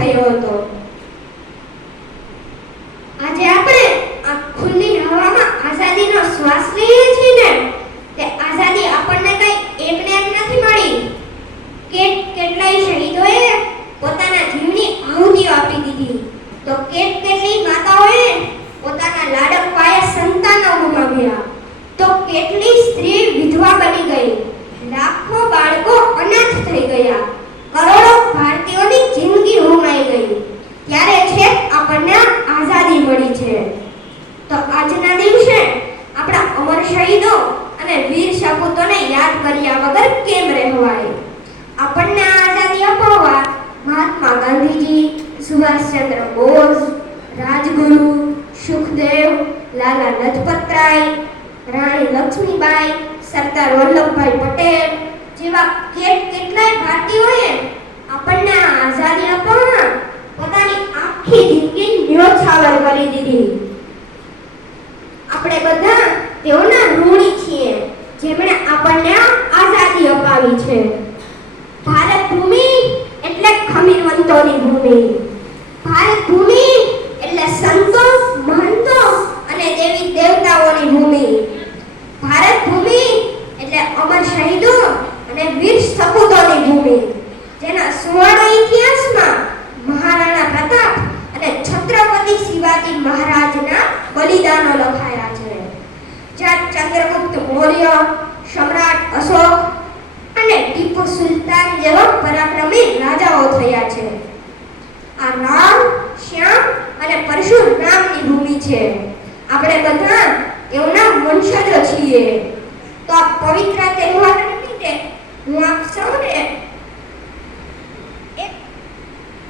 થયો હતો. આજે આપણે આ ખુલ્લી હવામાં આઝાદીનો શ્વાસ લઈએ છીએ ને, તે આઝાદી આપણને કઈ એકને એક નથી મળી. કેટલાય શહીદોએ પોતાના જીવની આહુતિઓ આપી દીધી, તો કેટલી માતાઓએ પોતાના લાડક પાયે સંતાનો ગુમાવ્યા, તો કેટલી સ્ત્રી વિધવા બની ગઈ, લાખો બાળકો અનાથ થઈ ગયા, કરોડો ભારતીયોની જિંદગી હોમાઈ ગઈ. ત્યારે છે આપણને આઝાદી મળી છે. તો આજના દિવસે આપણા અમર શહીદો અને વીર સપૂતોને યાદ કર્યા વગર કેમ રહેવાય? આપણને આઝાદી અપાવવા મહાત્મા ગાંધીજી, સુભાષચંદ્ર બોઝ, રાજગુરુ, સુખદેવ, લાલા લજપતરાય, રાણી લક્ષ્મીબાઈ, સરદાર વલ્લભભાઈ પટેલ જેવા કેટલાય ભારતીયોએ આપણને આઝાદી અપાવવા પોતાની આખી જિંદગી ન્યોછાવર કરી દીધી. આપણે બધા તેઓના ઋણી છીએ, જેમણે આપણને આઝાદી અપાવી છે. ભારત ભૂમિ એટલે ખમીરવંતોની ભૂમિ. ભારત ભૂમિ એટલે સંતો, મહંતો અને દેવી દેવતાઓની ભૂમિ. ભારત ભૂમિ એટલે અમર શહીદો અને વીર સપૂતોની ભૂમિ, જેના સુવર્ણ ઇતિહાસમાં મહારાણા પ્રતાપ અને છત્રપતિ શિવાજી મહારાજના બલિદાનો લખાયા છે. જ્યાં ચંદ્રગુપ્ત મૌર્ય, સમ્રાટ અશોક અને ટીપુ સુલતાન જેવા પરાક્રમી રાજાઓ થયા છે. આ રામ, શ્યામ અને પરશુરામની ભૂમિ છે. આપણે બધા તેઓના વંશજો છીએ. તો આ પવિત્ર તહેવાર નિમિત્તે હું આપ સૌને